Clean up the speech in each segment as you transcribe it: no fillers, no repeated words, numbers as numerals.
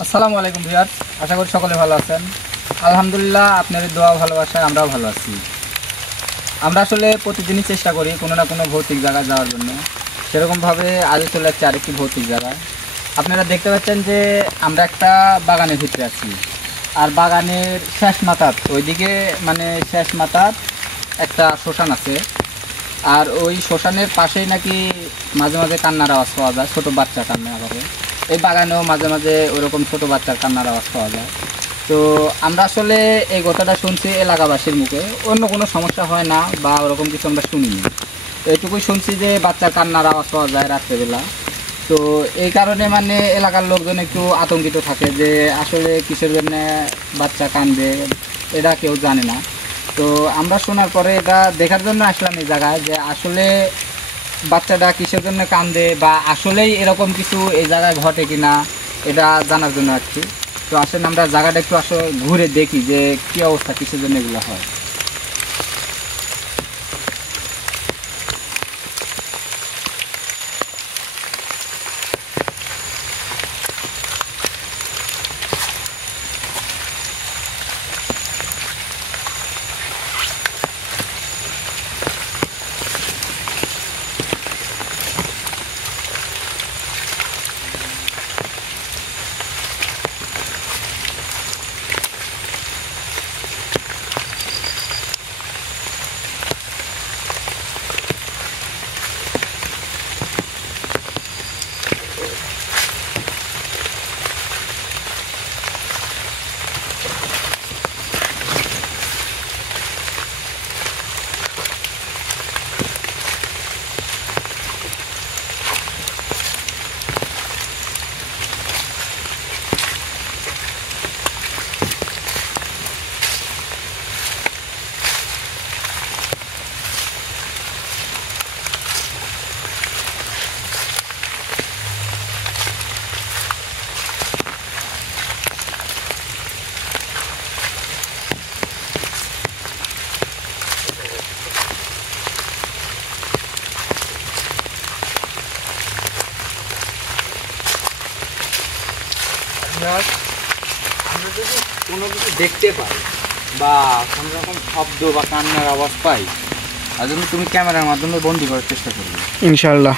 আসসালামু আলাইকুম ভিউয়ার্স, আশা করি সকলে ভালো আছেন। আলহামদুলিল্লাহ, আপনাদের দোয়া ভালোবাসায় আমরাও ভালো আছি। আমরা আসলে প্রতিদিনই চেষ্টা করি কোনো না কোনো ভৌতিক জায়গায় যাওয়ার জন্য। সেরকমভাবে আজও চলে যাচ্ছে আরেকটি ভৌতিক জায়গায়। আপনারা দেখতে পাচ্ছেন যে আমরা একটা বাগানের ভিতরে আছি, আর বাগানের শেষ মাথাত ওইদিকে শেষ মাথাত একটা শ্মশান আছে। আর ওই শ্মশানের পাশেই নাকি মাঝে মাঝে কান্নার আওয়াজ পাওয়া যায়, ছোটো বাচ্চা কান্না করে। এই বাগানেও মাঝে মাঝে ওরকম ছোটো বাচ্চার কান্নার আওয়াজ পাওয়া যায়। তো আমরা আসলে এই কথাটা শুনছি এলাকাবাসীর মুখে, অন্য কোনো সমস্যা হয় না বা ওরকম কিছু আমরা শুনিনি। এটুকুই শুনছি যে বাচ্চার কান্নার আওয়াজ পাওয়া যায় রাত্রেবেলা। তো এই কারণে এলাকার লোকজন একটু আতঙ্কিত থাকে যে আসলে কিসের জন্য বাচ্চা কান্দে, এটা কেউ জানে না। তো আমরা শোনার পরে এটা দেখার জন্য আসলাম এই জায়গায়, যে আসলে বাচ্চাটা কিসের জন্য কান্দে বা আসলেই এরকম কিছু এই জায়গায় ঘটে কিনা, এটা জানার জন্য আর কি। তো আসলে আমরা জায়গাটা একটু আসলে ঘুরে দেখি যে কী অবস্থা, কিসের জন্য এগুলো হয়। আমরা যদি কোনো কিছু দেখতে পাই বা কোনো রকম শব্দ বা কান্নার আওয়াজ পাই, তার জন্য তুমি ক্যামেরার মাধ্যমে বন্দি করার চেষ্টা করবে ইনশাআল্লাহ।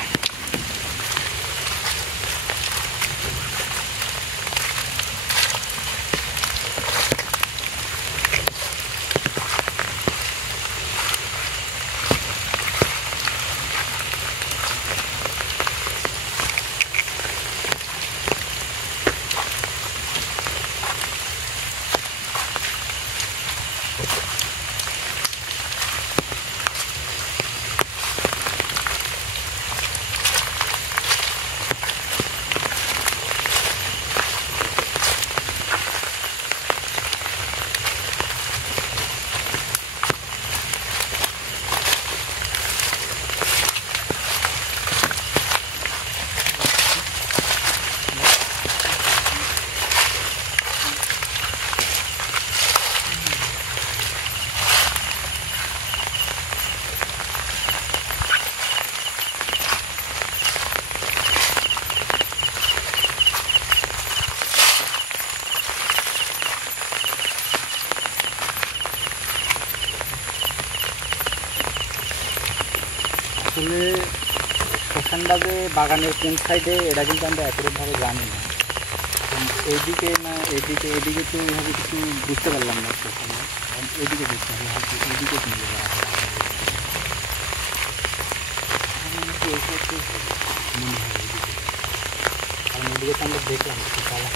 আসলে শ্মশানটা যে বাগানের কোন সাইডে এটা কিন্তু আমরা এতভাবে জানি না। এইদিকে না এদিকে, এদিকে তো এইভাবে কিছু বুঝতে পারলাম না। শ্মশানে এদিকে বুঝতে হবে, হয়তো এদিকে মনে হয় এদিকে, কারণ এদিকে তো আমরা দেখলাম তালা।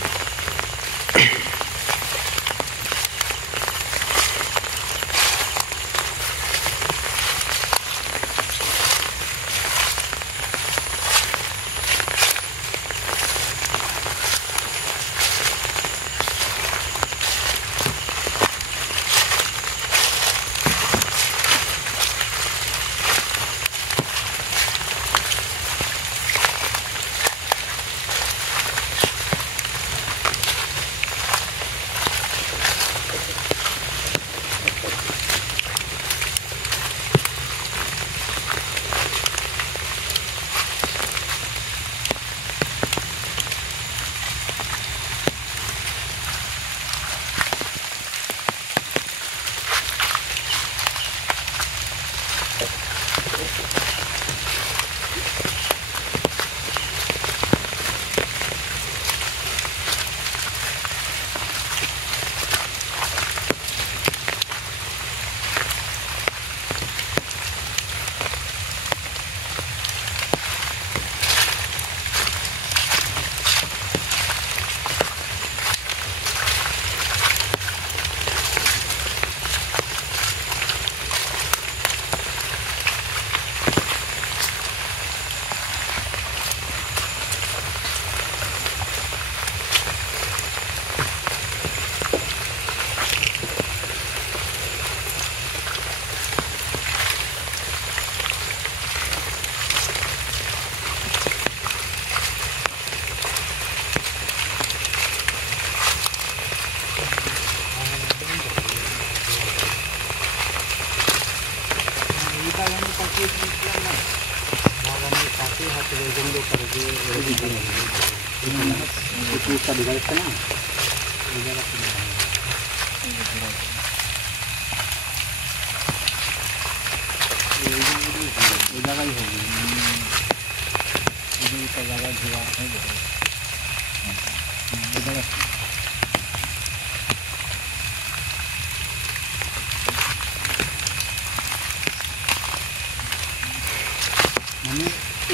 মানে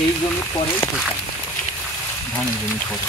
এই জমির পরেই শোষণ ধানের জমির পরে।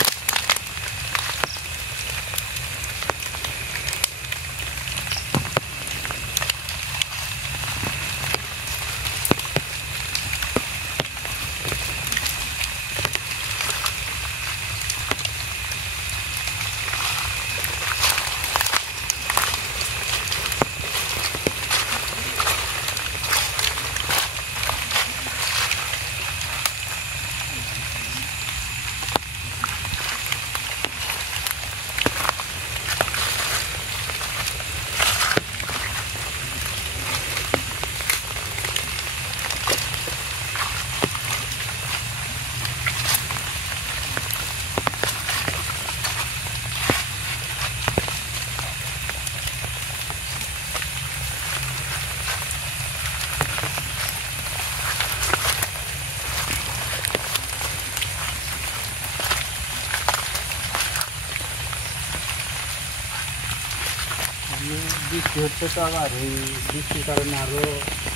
বৃষ্টি হচ্ছে তো আবার এই বৃষ্টির কারণে আরও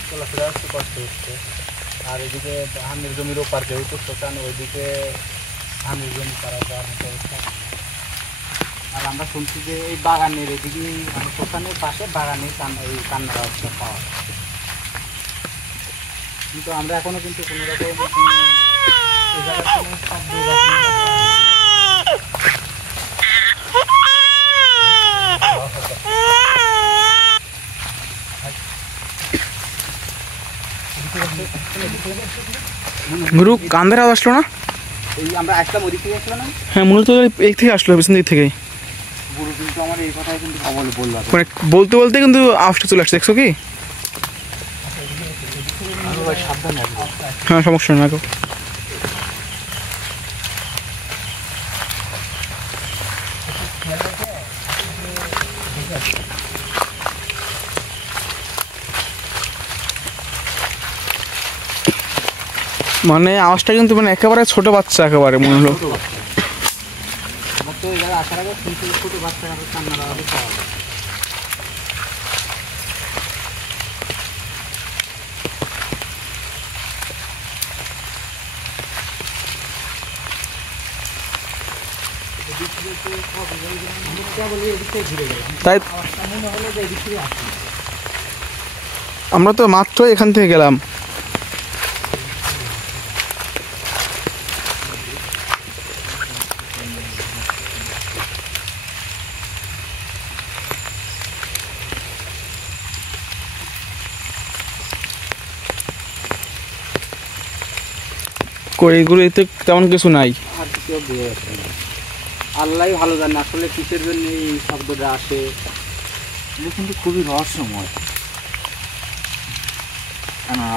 চলাফেরা একটু কষ্ট হচ্ছে। আর এদিকে ধানের জমির ওপার যেহেতু শোষণ, ওইদিকে ধানের জমি করা যাওয়ার মতো অবস্থা। আর আমরা শুনছি যে এই বাগানের এদিকে মানে শোষণের পাশে বাগানে এই কান্নার অবস্থা পাওয়া যায়, কিন্তু আমরা এখনো কিন্তু কোনো রকম এই জায়গার কোনো শব্দ গুরু কান্দের আওয়াজ আসলো না? এই আমরা আসলাম ওদিক থেকে আসলো না? হ্যাঁ, মূলত এই থেকে আসলো, পেছন দিক থেকে। গুরু কিন্তু আমার এই কথাই কিন্তু বললো, মানে বলতে বলতে কিন্তু আওয়াজটা চলে আসছে, দেখছো কি? হ্যাঁ, সমস্যা না গো। মানে আওয়াজটা কিন্তু মানে একেবারে ছোট বাচ্চা একেবারে মনে হলো। তাই আমরা তো মাত্র এখান থেকে গেলাম। এগুলো এতে তেমন কিছু নাই। আর কিছু বোঝা যাচ্ছে না, আল্লাহ ভালো জানে আসলে কিসের জন্য এই শব্দটা আসে। এটা কিন্তু খুবই রহস্যময়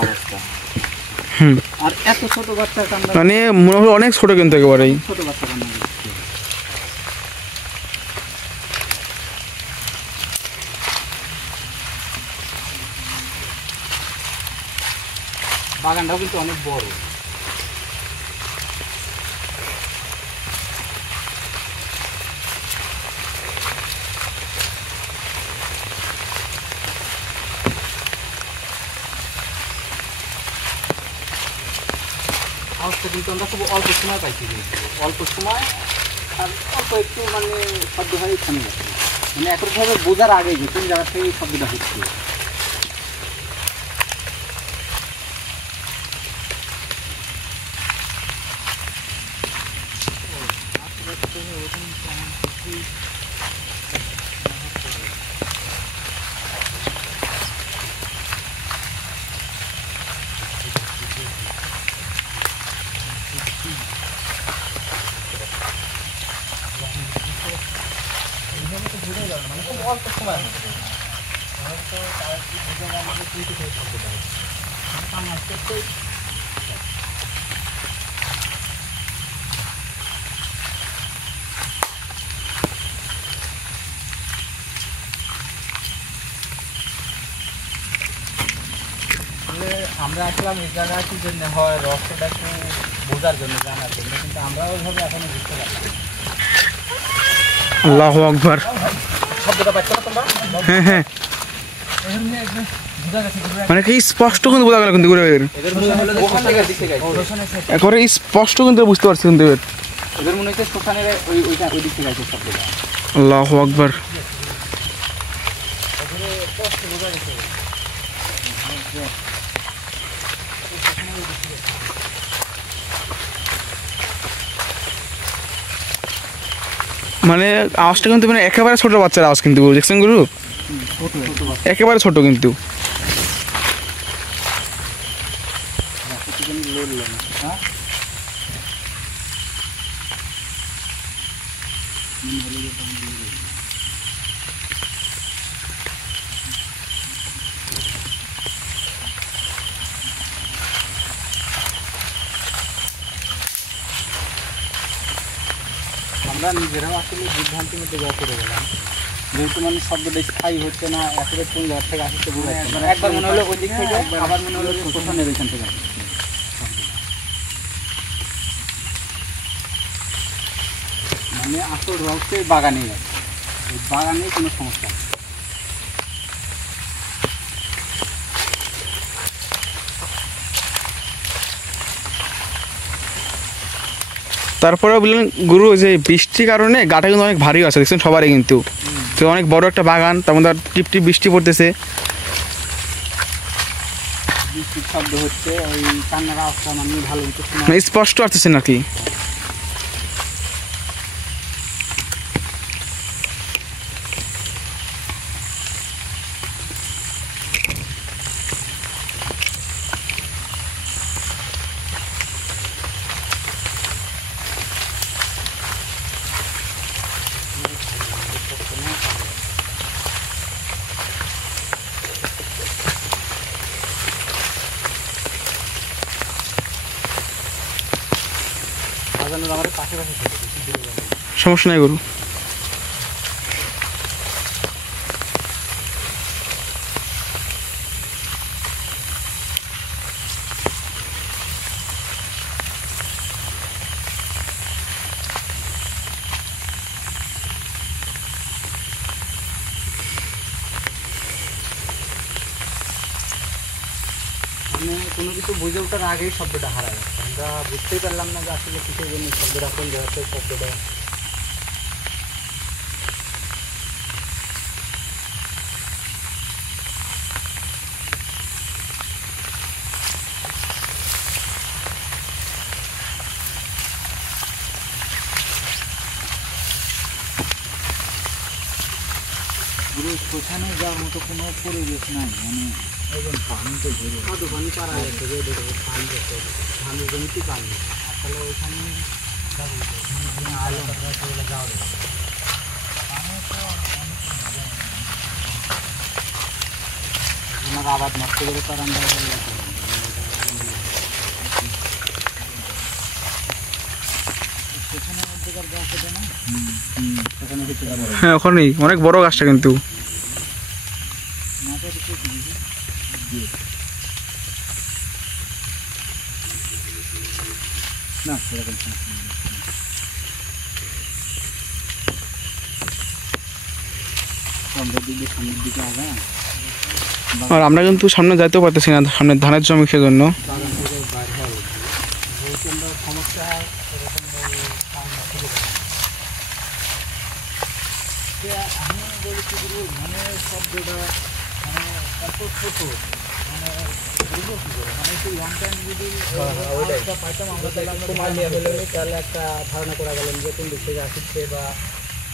অবস্থা। আর এত ছোট বাচ্চা কান্না, মানে মনে হলো অনেক ছোট কিন্তু একেবারেই ছোট বাচ্চা কান্না করছে। বাগানটাও কিন্তু অনেক বড়। আওয়াজটা কিন্তু আমরা খুব অল্প সময় পাইছি, কিন্তু অল্প সময় আর অল্প একটু মানে শব্দ হয় থামে গেছে। মানে একরকমভাবে বোঝার আগে যে কোন জায়গা থেকে এই শব্দটা হচ্ছে। অল্প সময় হচ্ছে হয়তো তার আমাদের কিন্তু থাকতে পারে। আমরা আসলাম এই জায়গায় কি জন্য হয় রহস্যটা একটু বোঝার জন্য, জানার জন্য, কিন্তু আমরা ওইভাবে এখনো বুঝতে পারলাম না। আল্লাহু আকবার। শব্দটা পাচ্ছ না তোমরা? হ্যাঁ হ্যাঁ, বোঝা গেছে মানে কি স্পষ্ট কিন্তু বোঝা গেল কিন্তু ঘুরে এদের মনে হলো যে শ্মশানের দিক থেকে আইছে। একবারে স্পষ্ট কিন্তু বুঝতে পারছি কিন্তু এর। এদের মনে হচ্ছে শ্মশানের ওই দিক থেকে আইছে শব্দটা। আল্লাহু আকবার। মানে আওয়াজটা কিন্তু মানে একেবারে ছোট বাচ্চার আওয়াজ কিন্তু দেখছেন গুরু, একেবারে ছোট কিন্তু। আমরা নিজেরাও আসলে বিভ্রান্তির মধ্যে জয় করে গেলাম, যেহেতু মানে শব্দটা স্থায়ী হচ্ছে না, একেবারে কোন জায়গা থেকে আসছে বুঝতে একবার মনে হলো ওই দিক থেকে, আবার মনে হলো শ্মশানের ওইখান থেকে। মানে আসল রহস্য এই বাগানেই আছে, এই বাগানেই কোনো সমস্যা নেই। তারপরে বললেন গুরু যে বৃষ্টির কারণে গাটা কিন্তু অনেক ভারী আছে দেখছেন সবারই কিন্তু, তো অনেক বড় একটা বাগান, তার মধ্যে টিপ টিপ বৃষ্টি পড়তেছে। বৃষ্টির শব্দ হচ্ছে, ওই কান্নার আওয়াজটা মানে ভালো মতো শোনা মানে স্পষ্ট আসতেছে নাকি? বাগানের আমাদের পাশে পাশে থাকে, বেশি দূরে যাবে না। সমস্যা নাই গুরু। মানে কোনো কিছু বুঝে ওঠার আগেই শব্দটা হারা যাচ্ছে, আমরা বুঝতেই পারলাম না যে আসলে কিসের জন্য শব্দটা, কোন জায়গা থেকে শব্দটা। পুরো শ্মশানে যাওয়ার মতো কোনো পরিবেশ নাই, মানে একদম পানিতে ঘুরে পানি পাড়া যাচ্ছে, পানি যাচ্ছে ধানের জমিতে পানি, আসলে ওইখানে যাওয়া যাবে। আবাদ নষ্ট করে তার আমরা সেখানের মধ্যেকার গাছ আছে না, সেখানে কিছু হ্যাঁ ওখানেই অনেক বড় গাছটা কিন্তু। না সেরকম সামনের দিকে আগে আর আমরা কিন্তু সামনে যাইতেও পারতেছি না, সামনে ধানের জমি সেজন্য। বাগান থেকে বাইর হওয়া লাগবে, যেহেতু আমরা সমস্যা হয় সেরকম আমি বলেছি মানে শব্দটা মানে এত ছোট, মানে বুঝবো কী করে, মানে একটু লং টাইম যদি পাইতাম আমরা তাহলে একটা ধারণা করা গেলেন যে কোন দিক থেকে আসছে বা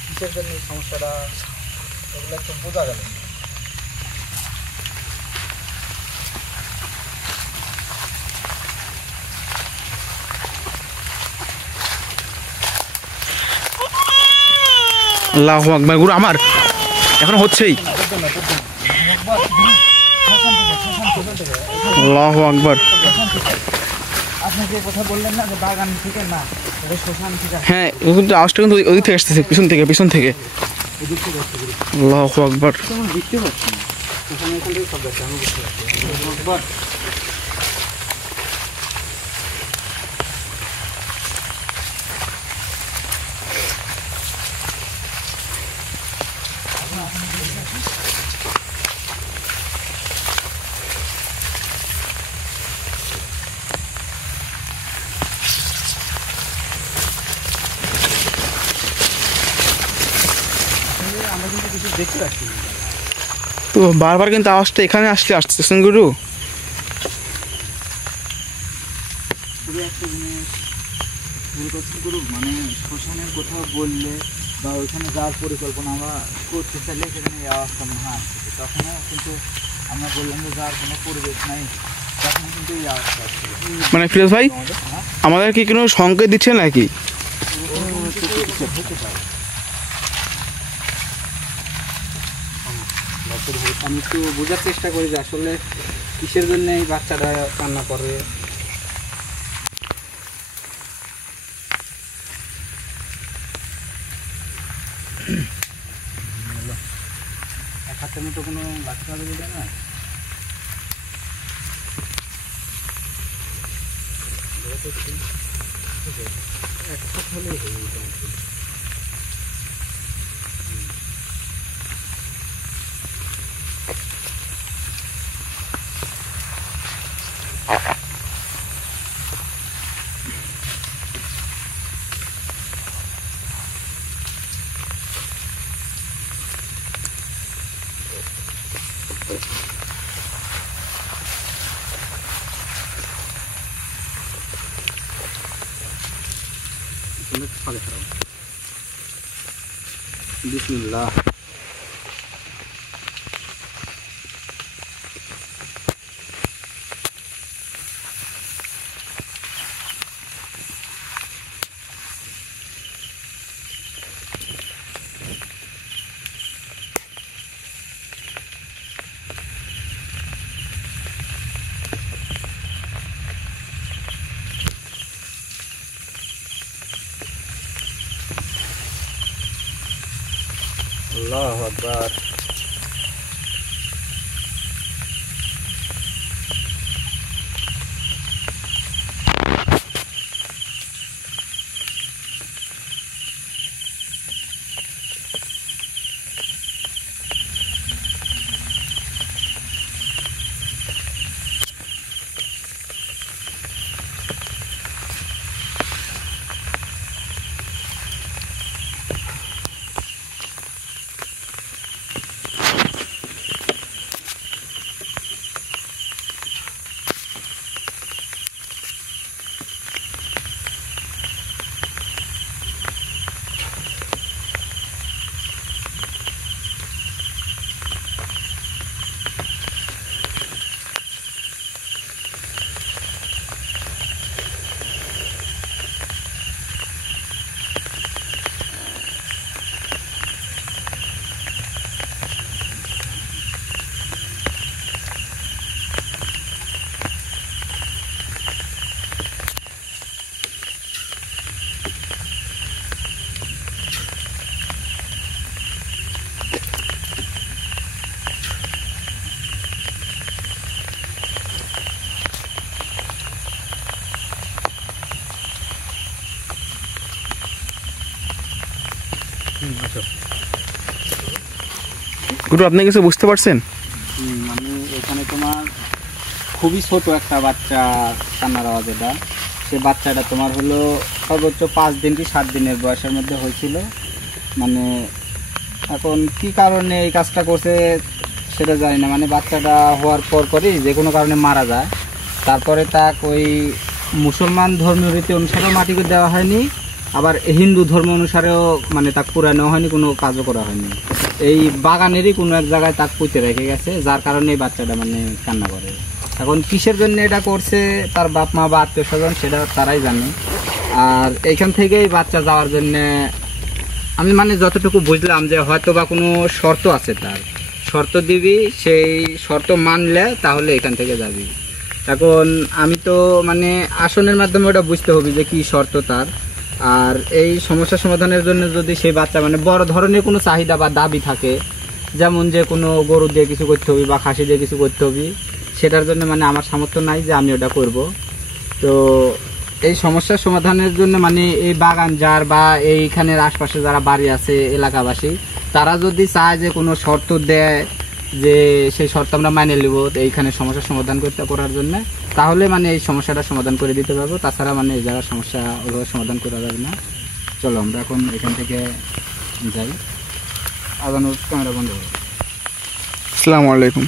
কিসের জন্য এই সমস্যাটা, এগুলো একটু বোঝা গেল। আল্লাহু আকবার গুরু, আমার এখন হচ্ছেই। আল্লাহু আকবার। আপনি যে কথা বললেন না যে বাগান থেকে না, এটা শ্মশান থেকে। হ্যাঁ কিন্তু আওয়াজটা কিন্তু ওই দিক থেকে আসতেছে, পিছন থেকে এদিক থেকে আসছে। আল্লাহু আকবার। তেমন দেখতে পাচ্ছি না, শ্মশান এখান থেকে শব্দ আসছে, আমি বুঝতে পারছি। কিন্তু কিছু দেখতে পাচ্ছি না। তো বারবার কিন্তু আওয়াজটা এখানে আসতেছেন গুরু। শুধু একটা জিনিস ভুল করছেন গুরু, মানে শ্মশানের কোথাও বললে বা ওইখানে যাওয়ার পরিকল্পনা আমরা করতে চাইলে সেখানে এই আওয়াজটা মনে হয় আসছে। তখনও কিন্তু আমরা বললাম যে যাওয়ার কোনো পরিবেশ নাই, তখনও কিন্তু এই আওয়াজটা আসছে। মানে ফিরোজ ভাই আমাদের কি কোনো সংকেত দিচ্ছে নাকি? হতে পারে। আমি একটু বোঝার চেষ্টা করি যে আসলে কিসের জন্য এই বাচ্চাটা কান্না করে। এক হাতের মতো কোনো বাচ্চা হবে না। এক হাত হলেই হয়ে যেত। বিসমিল্লাহ। আল্লাহু আকবার। গুরু আপনি কিছু বুঝতে পারছেন? মানে এখানে তোমার খুবই ছোট একটা বাচ্চা কান্নার আওয়াজ। এটা সে বাচ্চাটা তোমার হলো সর্বোচ্চ 5 দিন কি 7 দিনের বয়সের মধ্যে হয়েছিল। মানে এখন কি কারণে এই কাজটা করছে সেটা জানি না। মানে বাচ্চাটা হওয়ার পরই যে কোনো কারণে মারা যায়, তারপরে তাকে ওই মুসলমান ধর্মীয় রীতি অনুসারেও মাটিকে দেওয়া হয়নি, আবার হিন্দু ধর্ম অনুসারেও মানে তাকে পুরানো হয়নি, কোনো কাজও করা হয়নি। এই বাগানেরই কোনো এক জায়গায় তাকে পুঁতে রেখে গেছে, যার কারণে এই বাচ্চাটা মানে কান্না করে। এখন কিসের জন্য এটা করছে তার বাপ মা বা আত্মীয় স্বজন সেটা তারাই জানে। আর এইখান থেকেই বাচ্চা যাওয়ার জন্যে আমি মানে যতটুকু বুঝলাম যে হয়তো বা কোনো শর্ত আছে, তার শর্ত দিবি, সেই শর্ত মানলে তাহলে এখান থেকে যাবি। এখন আমি তো মানে আসনের মাধ্যমে ওটা বুঝতে হবে যে কি শর্ত তার। আর এই সমস্যা সমাধানের জন্য যদি সেই বাচ্চা মানে বড় ধরনের কোনো চাহিদা বা দাবি থাকে, যেমন যে কোনো গরু দিয়ে কিছু করতে হবে বা খাসি দিয়ে কিছু করতে হবে, সেটার জন্য মানে আমার সামর্থ্য নাই যে আমি ওটা করব। তো এই সমস্যার সমাধানের জন্য মানে এই বাগান যার বা এইখানের আশপাশে যারা বাড়ি আছে এলাকাবাসী, তারা যদি চায় যে কোনো শর্ত দেয় যে সেই শর্ত আমরা মানে নেব এইখানে সমস্যার সমাধান করার জন্য, তাহলে মানে এই সমস্যাটা সমাধান করে দিতে পারবো। তাছাড়া মানে এই জায়গার সমস্যা ওইভাবে সমাধান করা যাবে না। চলো আমরা এখন এখান থেকে যাই। আগানোর ক্যামেরা বন্ধ করো। আসসালামু আলাইকুম।